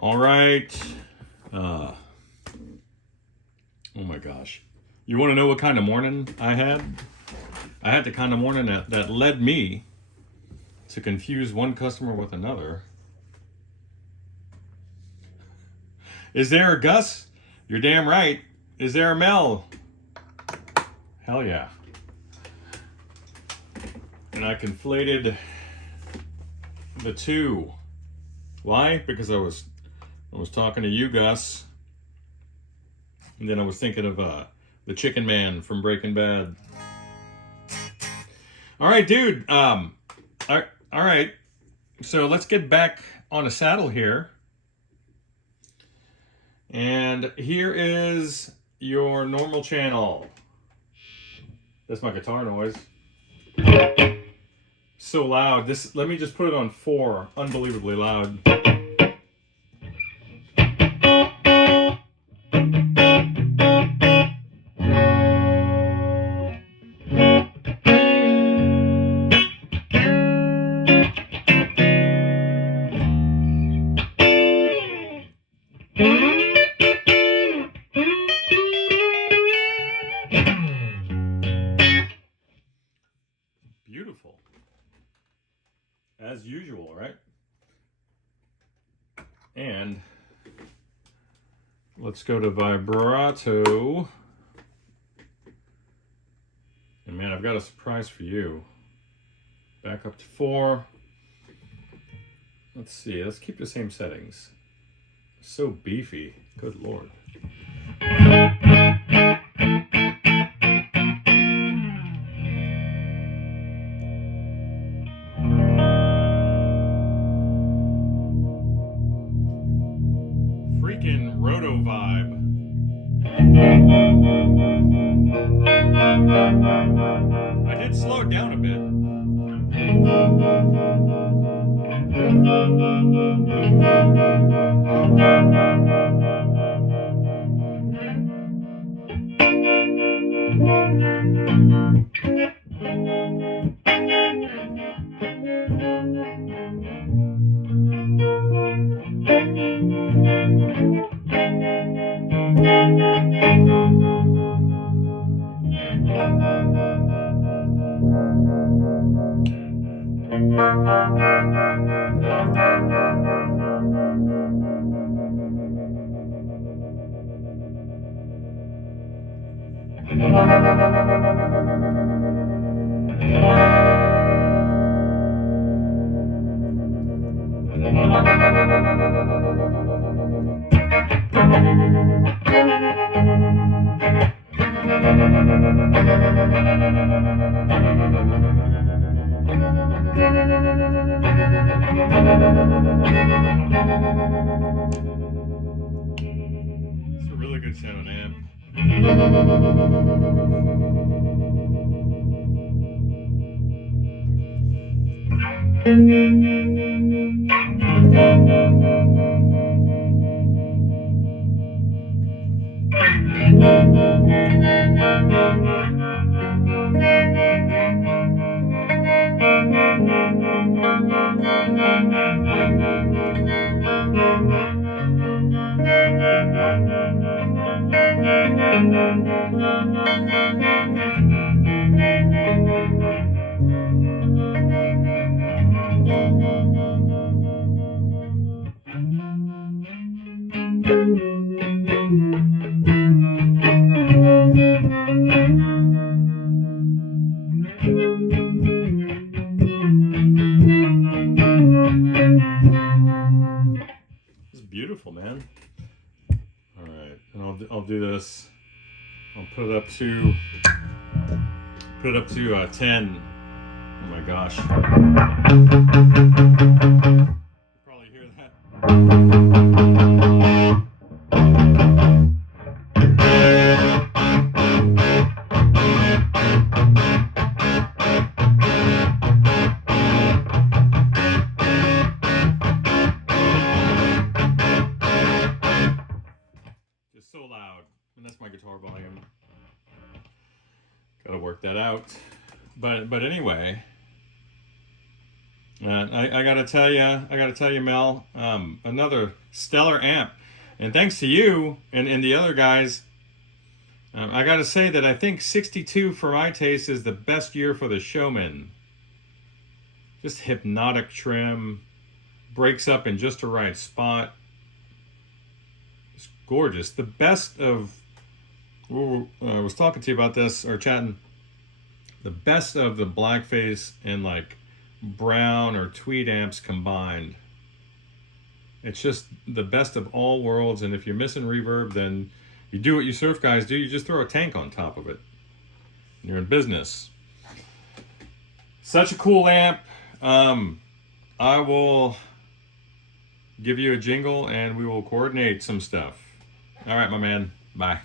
All right. Oh my gosh. You want to know what kind of morning I had? I had the kind of morning that led me to confuse one customer with another. Is there a Gus? You're damn right. Is there a Mel? Hell yeah. And I conflated the two. Why? Because I was talking to you, Gus. And then I was thinking of the Chicken Man from Breaking Bad. All right, dude. All right. So let's get back on a saddle here. And here is your normal channel. That's my guitar noise. So loud. Let me just put it on 4. Unbelievably loud. Beautiful. As usual, right? And let's go to vibrato. And man, I've got a surprise for you. Back up to 4. Let's see, let's keep the same settings. So beefy, good lord. Freaking roto vibe. I did slow it down a bit. It's a really good sound amp. It's beautiful, man. All right, and I'll do this. I'll put it up to 10. Oh my gosh. You probably hear that. Just so loud. And that's my guitar volume. Gotta work that out. But anyway, I gotta tell you, Mel, another stellar amp, and thanks to you and the other guys, I gotta say that I think 62 for my taste is the best year for the Showman. Just hypnotic trim, breaks up in just the right spot. It's gorgeous. The best of, I was talking to you about this, or chatting, the best of the blackface and like brown or tweed amps combined. It's just the best of all worlds, and if you're missing reverb, then you do what you surf guys do, you just throw a tank on top of it. You're in business. Such a cool amp. I will give you a jingle and we will coordinate some stuff. All right, my man. Bye.